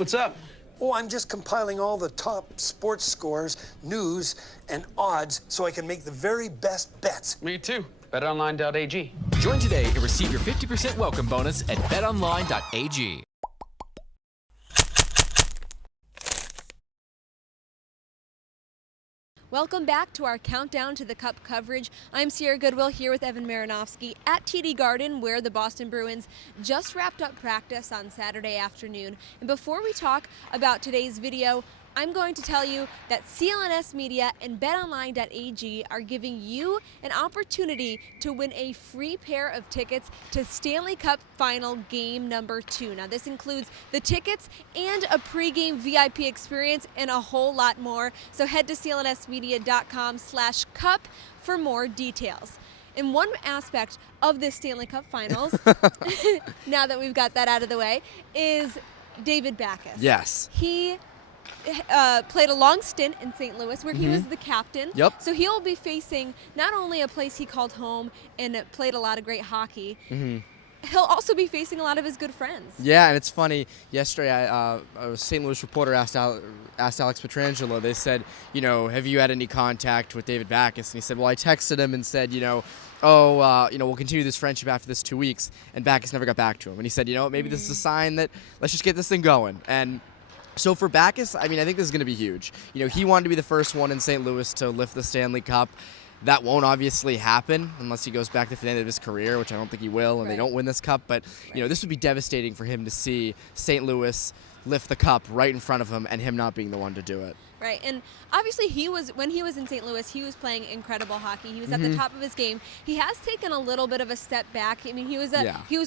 What's up? Oh, I'm just compiling all the top sports scores, news, and odds so I can make the very best bets. Me too. BetOnline.ag. Join today and receive your 50% welcome bonus at betonline.ag. Welcome back to our Countdown to the Cup coverage. I'm Sierra Goodwill here with Evan Marinofsky at TD Garden, where the Boston Bruins just wrapped up practice on Saturday afternoon. And before we talk about today's video, I'm going to tell you that CLNS Media and betonline.ag are giving you an opportunity to win a free pair of tickets to Stanley Cup Final Game number 2. Now, this includes the tickets and a pregame VIP experience and a whole lot more. So head to clnsmedia.com/cup for more details. And one aspect of this Stanley Cup Finals, now that we've got that out of the way, is David Backes. Yes. He played a long stint in St. Louis where he was the captain. Yep. So he'll be facing not only a place he called home and played a lot of great hockey, he'll also be facing a lot of his good friends. Yeah, and it's funny. Yesterday, a St. Louis reporter asked Alex Pietrangelo. They said, have you had any contact with David Backes? And he said, well, I texted him and said, we'll continue this friendship after this 2 weeks. And Backes never got back to him. And he said, maybe this is a sign that let's just get this thing going. And so for Backes, I think this is going to be huge. He wanted to be the first one in St. Louis to lift the Stanley Cup. That won't obviously happen unless he goes back to the end of his career, which I don't think he will, and they don't win this cup. But, this would be devastating for him to see St. Louis lift the cup right in front of him and him not being the one to do it. Right, and obviously when he was in St. Louis, he was playing incredible hockey. He was at the top of his game. He has taken a little bit of a step back. He was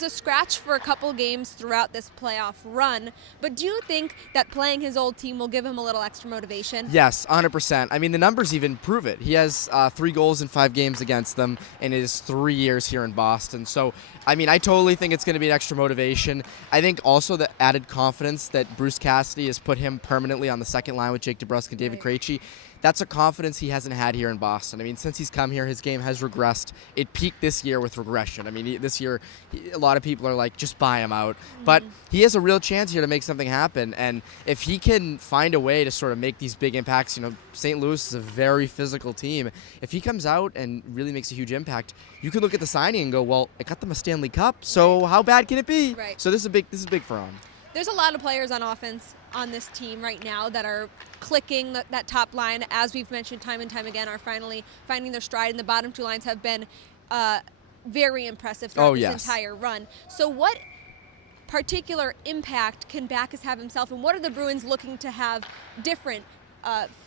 a scratch for a couple games throughout this playoff run. But do you think that playing his old team will give him a little extra motivation? Yes, 100%. The numbers even prove it. He has 3 goals in 5 games against them in his 3 years here in Boston. So, I totally think it's going to be an extra motivation. I think also the added confidence that Bruce Cassidy has put him permanently on the second line with Jake DeBrusk and David Krejci. That's a confidence he hasn't had here in Boston. Since he's come here, his game has regressed. It peaked this year with regression. This year, a lot of people are like, just buy him out. But he has a real chance here to make something happen. And if he can find a way to sort of make these big impacts, St. Louis is a very physical team. If he comes out and really makes a huge impact, you could look at the signing and go, well, it got them a Stanley Cup, so how bad can it be? Right. So this is big for him. There's a lot of players on offense on this team right now that are clicking that top line, as we've mentioned time and time again, are finally finding their stride, and the bottom 2 lines have been very impressive throughout this entire run. So what particular impact can Backes have himself, and what are the Bruins looking to have different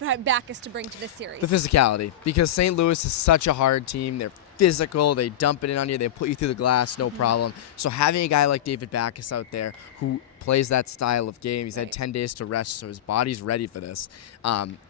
for Backes to bring to this series? The physicality, because St. Louis is such a hard team. They're physical, they dump it in on you, they put you through the glass, no problem. So having a guy like David Backes out there who plays that style of game, he's had 10 days to rest, so his body's ready for this.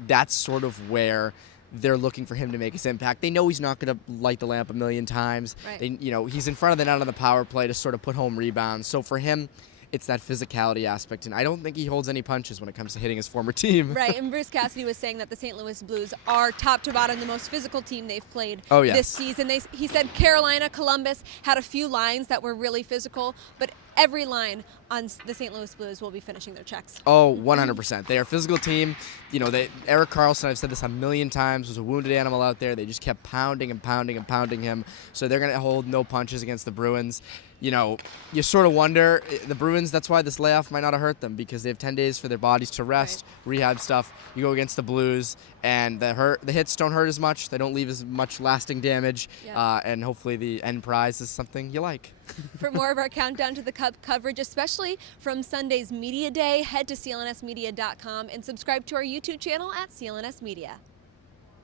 That's sort of where they're looking for him to make his impact. They know he's not going to light the lamp a million times. Right. He's in front of the net on the power play to sort of put home rebounds. So for him, it's that physicality aspect, and I don't think he holds any punches when it comes to hitting his former team. Right, and Bruce Cassidy was saying that the St. Louis Blues are top to bottom the most physical team they've played this season. He said Carolina, Columbus had a few lines that were really physical, but every line on the St. Louis Blues will be finishing their checks. Oh, 100%. They are a physical team. Erik Karlsson, I've said this a million times, was a wounded animal out there. They just kept pounding and pounding and pounding him. So they're going to hold no punches against the Bruins. You sort of wonder, the Bruins, that's why this layoff might not have hurt them, because they have 10 days for their bodies to rest, rehab stuff. You go against the Blues, and the hits don't hurt as much. They don't leave as much lasting damage, and hopefully the end prize is something you like. For more of our Countdown to the Cup coverage, especially from Sunday's Media Day, head to clnsmedia.com and subscribe to our YouTube channel at CLNS Media.